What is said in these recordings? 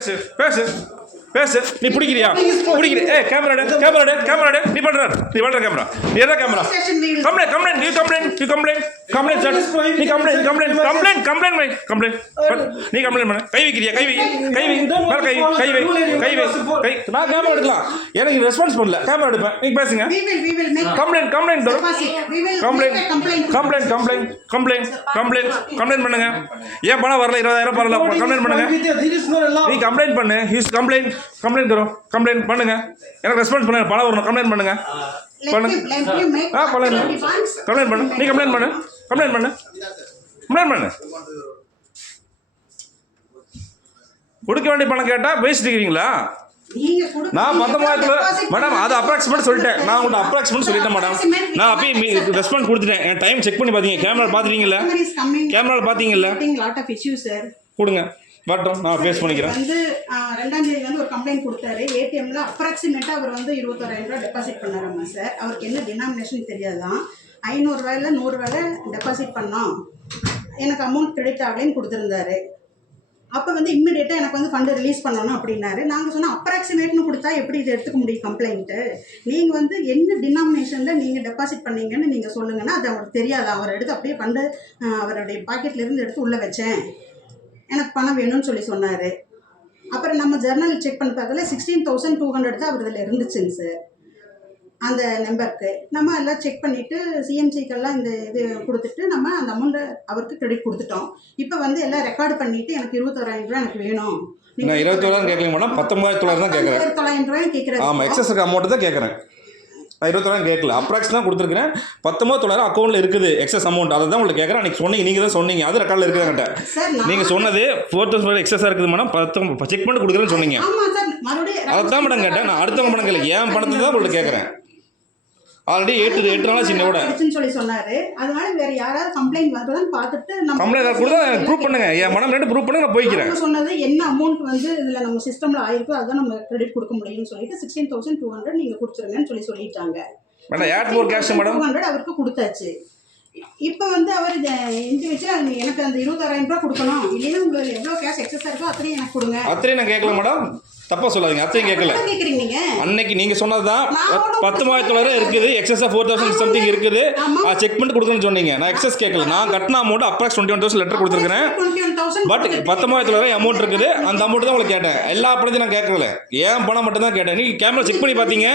பேசு பேசு நீ பிடிக்கிறியா பிடிக்கிற ஏ கேமரா நீ பண்ற கேமரா நீ என்ன கேமரா கம்ப்ளைண்ட் நீ கம்ப்ளைண்ட் பண்ணு கை வைக்கிறியா கை நான் கேமரா எடுக்கலாம் எனக்கு ரெஸ்பான்ஸ் பண்ணல கேமரா எடுப்பேன் நீங்க பேசுங்க கம்ப்ளைண்ட் பண்ணுங்க ஏன் பணம் வரல 20,000 வரல கம்ப்ளைண்ட் பண்ணுங்க நீ கம்ப்ளைண்ட் பண்ணு கம்ப்ளைண்ட் करो கம்ப்ளைண்ட் பண்ணுங்க எனக்கு ரெஸ்பான்ஸ் பண்ணுங்க பணம் வரணும் கம்ப்ளைண்ட் பண்ணுங்க கம்ப்ளைண்ட் பண்ணு நீ கம்ப்ளைண்ட் பண்ணு கொடுக்க வேண்டிய பணம் கேட்டா பேசிட்டு இருக்கீங்களா நான் 19,000 மேடம் அது அப்ராக்சிமேட் சொல்லிட்டேன் நான் உங்கள்கிட்ட அப்ராக்சிமேட் சொல்லிட்டேன் மேடம் நான் அப்பயே ரெஸ்பான்ஸ் கொடுத்துட்டேன் என் டைம் செக் பண்ணி பார்த்தீங்க கேமரா பார்த்தீங்கல்ல கொடுங்க வரட்டும் நான் பேஸ் பண்ணிக்கிறேன் வந்து 2ஆம் தேதி வந்து ஒரு கம்ப்ளைண்ட் கொடுத்தாரு ஏடிஎம்ல அப்ராக்சிமேட்டா அவர் வந்து 21,000 டெபாசிட் பண்ணாராமா சார் அவருக்கு என்ன டினாமினேஷன் தெரியாதான் 500 ரூபாயில 100 ரூபாயில டெபாசிட் பண்ணோம் எனக்கு அமௌண்ட் கிரெடிட் ஆகலைன்னு கொடுத்துருந்தாரு அப்போ வந்து இம்மிடியேட்டாக எனக்கு வந்து ஃபண்டு ரிலீஸ் பண்ணணும் அப்படின்னாரு நாங்கள் சொன்னோம் அப்ராக்சிமேட்னு கொடுத்தா எப்படி இதை எடுத்துக்க முடியும் கம்ப்ளைண்ட்டு நீங்கள் வந்து என்ன டினாமினேஷனில் நீங்கள் டெபாசிட் பண்ணீங்கன்னு நீங்கள் சொல்லுங்கன்னா அது அவருக்கு தெரியாது அவர் எடுத்து அப்படியே ஃபண்டு அவருடைய பாக்கெட்லேருந்து எடுத்து உள்ளே வச்சேன் எனக்கு பணம் வேணும்னு சொல்லி சொன்னார் அப்புறம் நம்ம ஜர்னல் செக் பண்ணி பார்க்கல 16,200 தான் அவர் இதில் இருந்துச்சுங்க சார் அந்த நம்பருக்கு நம்ம எல்லாம் செக் பண்ணிவிட்டு சிஎம்சிக்கெல்லாம் இந்த இது கொடுத்துட்டு நம்ம அந்த அமௌண்ட்டை அவருக்கு கிரெடிட் கொடுத்துட்டோம் இப்போ வந்து எல்லாம் ரெக்கார்டு பண்ணிவிட்டு எனக்கு 21,000 ரூபா எனக்கு வேணும் நான் 21,000 கேட்கல மேடம் 19,900 தான் கேட்குறேன் 19,900 கேட்குறேன் ஆமாம் எக்ஸஸ் அமௌண்ட் தான் கேட்குறேன் நான் 21,000 கேட்கல அப்ராக்ஸ் தான் கொடுத்துருக்கேன் 19,900 அக்கௌண்ட்டில் இருக்குது எக்ஸஸ் அமௌண்ட் அதை தான் உங்களுக்கு கேட்குறேன் அன்றைக்கி சொன்னீங்க நீங்கள் தான் சொன்னீங்க அது ரெக்கார்டில் இருக்குதுங்கிட்ட நீங்கள் சொன்னது 4,000 எக்ஸஸாக இருக்குது மேடம் செக் பண்ணி கொடுக்குறேன்னு சொன்னீங்க அதை தான் மேடம் கேட்டேன் நான் அடுத்தவங்க பணம் கேட்கல என் பணத்தை தான் உங்களுக்கு கேட்குறேன் ஆல்ரெடி 8 நாளா சின்ன கூட சொல்லி சொன்னாரு அதனால வேற யாராவது கம்ப்ளைண்ட் வருதுன்னு பார்த்துட்டு நம்ம கம்ப்ளைண்ட் கொடுத்தா ப்ரூவ் பண்ணுங்க என் மனம் ரெண்டு ப்ரூவ் பண்ணுங்க நான் போய்க்கிறேன் சொன்னது என்ன அமௌண்ட் வந்து இதுல நம்ம சிஸ்டம்ல ஆயிருக்கோ அதான் நம்ம கிரெடிட் கொடுக்க முடியும்னு சொல்லிட்டு 16,200 நீங்க கொடுத்துருங்கன்னு சொல்லிட்டாங்க madam add more cash madam 200 அவருக்கு கொடுத்தாச்சு இப்போ வந்து அவர் இந்த வச்சு எனக்கு அந்த 26,000 ரூபாய் கொடுக்கணும் இல்லைன்னா உங்களுக்கு எவ்வளோ கேஷ் எக்ஸஸாக இருக்கோ அத்தனையும் எனக்கு கொடுங்க அத்தனையும் நான் கேட்கல மேடம் தப்பா சொல்லாதீங்க அத்தையும் கேட்கல அன்னைக்கு நீங்க சொன்னதுதான் 19,900 இருக்குது எக்ஸஸா 4,000 சம்திங் இருக்குது செக் பண்ணிட்டு கொடுக்கணும்னு சொன்னீங்க நான் எக்ஸஸ் கேட்கல நான் கட்டின அமௌண்ட் அப்ராக்ஸ் 21,000 லெட்டர் கொடுத்துருக்கேன் பட் 19,900 அமௌண்ட் இருக்குது அந்த அமௌண்ட் தான் உங்களுக்கு கேட்டேன் எல்லா பணத்தையும் நான் கேட்கல ஏன் பணம் மட்டும் தான் கேட்டேன் நீங்க கேமரா செக் பண்ணி பார்த்தீங்க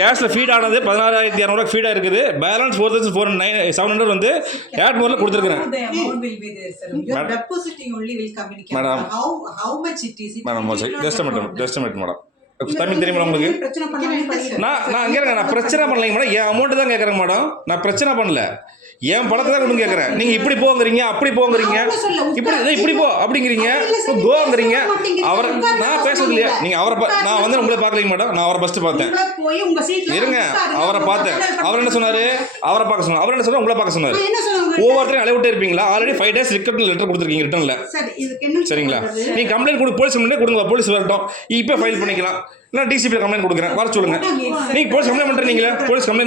கேஷ்ல ஃபீட் ஆனது 16,200 ஃபீடா இருக்குது பேலன்ஸ் 4,700 வந்து ஆட் மோர்ல கொடுத்துருக்கேன் madam just minute madam Tamil தெரியுமா உங்களுக்கு நான் அங்கே நான் பிரச்சனை பண்ணலைங்க மேடம் என் அமௌண்ட் தான் கேட்குறேன் மேடம் நான் பிரச்சனை பண்ணல என் பணத்தை தான் கொடுங்க கேட்குறேன் நீங்கள் இப்படி போங்கிறீங்க அப்படி போங்கிறீங்க இப்படி போ அப்படிங்கிறீங்க கோங்கிறீங்க அவரை நான் பேசுறது இல்லையா நீங்கள் அவரை நான் வந்து உங்களை பார்க்கலைங்க மேடம் நான் அவரை ஃபஸ்ட்டு பார்த்தேன் இருங்க அவரை பார்த்தேன் அவர் என்ன சொன்னார் அவரை பார்க்க சொன்னார் அவர் என்ன சொன்னார் உங்களை பார்க்க சொன்னார் ஒவ்வொருத்தரையும் அலைவிட்டே இருப்பீங்களா ஆல்ரெடி 5 days லெட்டர் கொடுத்துருக்கீங்க ரிட்டர்னில் சரிங்களா நீங்கள் கம்ப்ளைண்ட் போலீஸ் கம்ப்ளைண்ட் கொடுங்க போலீஸ் வரட்டும் இப்போ ஃபைல் பண்ணிக்கலாம் நான் டிசிபி கம்ப்ளைண்ட் கொடுக்குறேன் வர சொல்லுங்கள் நீங்கள் போலீஸ் கம்ப்ளைண்ட் பண்ணுறீங்களா போலீஸ் கம்ப்ளைண்ட்